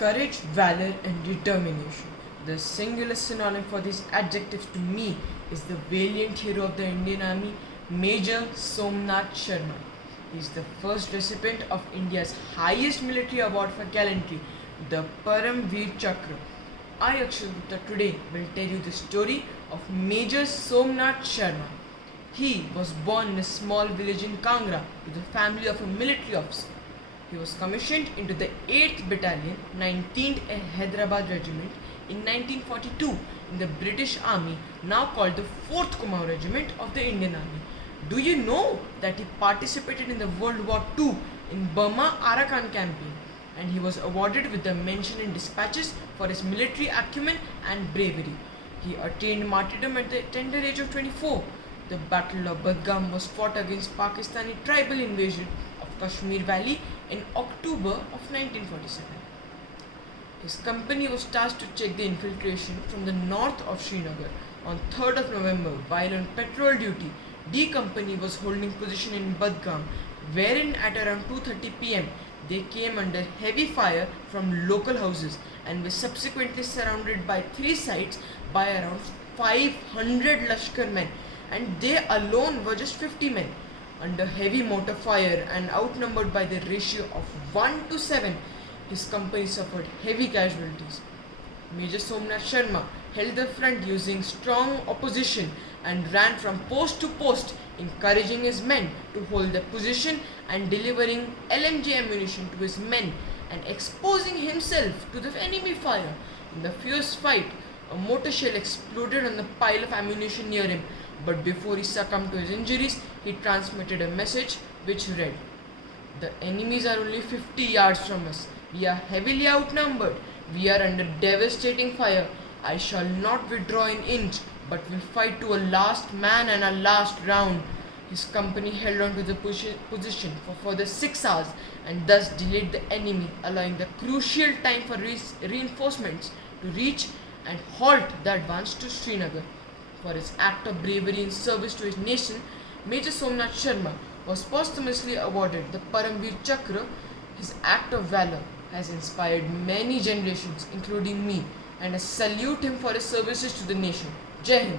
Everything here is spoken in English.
Courage, valor, and determination. The singular synonym for these adjectives to me is the valiant hero of the Indian Army, Major Somnath Sharma. He is the first recipient of India's highest military award for gallantry, the Param Veer Chakra. I, Akshay Gupta, today will tell you the story of Major Somnath Sharma. He was born in a small village in Kangra to the family of a military officer. He was commissioned into the 8th Battalion, 19th Hyderabad Regiment in 1942 in the British Army, now called the 4th Kumaon Regiment of the Indian Army. Do you know that he participated in the World War II in Burma Arakan campaign, and he was awarded with the mention in dispatches for his military acumen and bravery. He attained martyrdom at the tender age of 24. The Battle of Budgam was fought against Pakistani tribal invasion of Kashmir Valley in October of 1947. His company was tasked to check the infiltration from the north of Srinagar. On 3rd of November, while on patrol duty, D Company was holding position in Budgam, wherein at around 2:30 pm they came under heavy fire from local houses and were subsequently surrounded by 3 sides by around 500 Lashkar men, and they alone were just 50 men. Under heavy mortar fire and outnumbered by the ratio of 1 to 7, his company suffered heavy casualties. Major Somnath Sharma held the front using strong opposition and ran from post to post, encouraging his men to hold their position and delivering LMG ammunition to his men and exposing himself to the enemy fire. In the fierce fight, a mortar shell exploded on the pile of ammunition near him, but before he succumbed to his injuries, he transmitted a message which read, "The enemies are only 50 yards from us. We are heavily outnumbered. We are under devastating fire. I shall not withdraw an inch, but will fight to a last man and a last round." His company held on to the position for further 6 hours and thus delayed the enemy, allowing the crucial time for reinforcements to reach and halt the advance to Srinagar. For his act of bravery in service to his nation, Major Somnath Sharma was posthumously awarded the Param Veer Chakra. His act of valor has inspired many generations, including me, and I salute him for his services to the nation. Jai Hind.